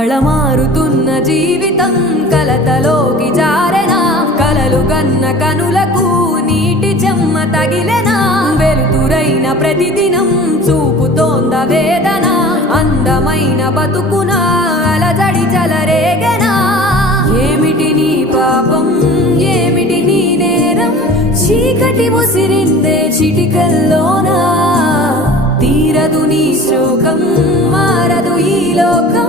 కళమారుతున్న జీవితం కలతలోకి జారెనా కలలు గన్న కనులకు నీటి చెమ్మ తగిలెనా వెలుతురైన ప్రతిదినం చూపుతోంద వేదన అందమైన బతుకున అలజడి చలరేగెనా ఏమిటి నీ పాపం ఏమిటి నీ నేరం చీకటి ముసిరిందే చిటికల్లోనా తీరదు నీ శోకం మారదు ఈ లోకం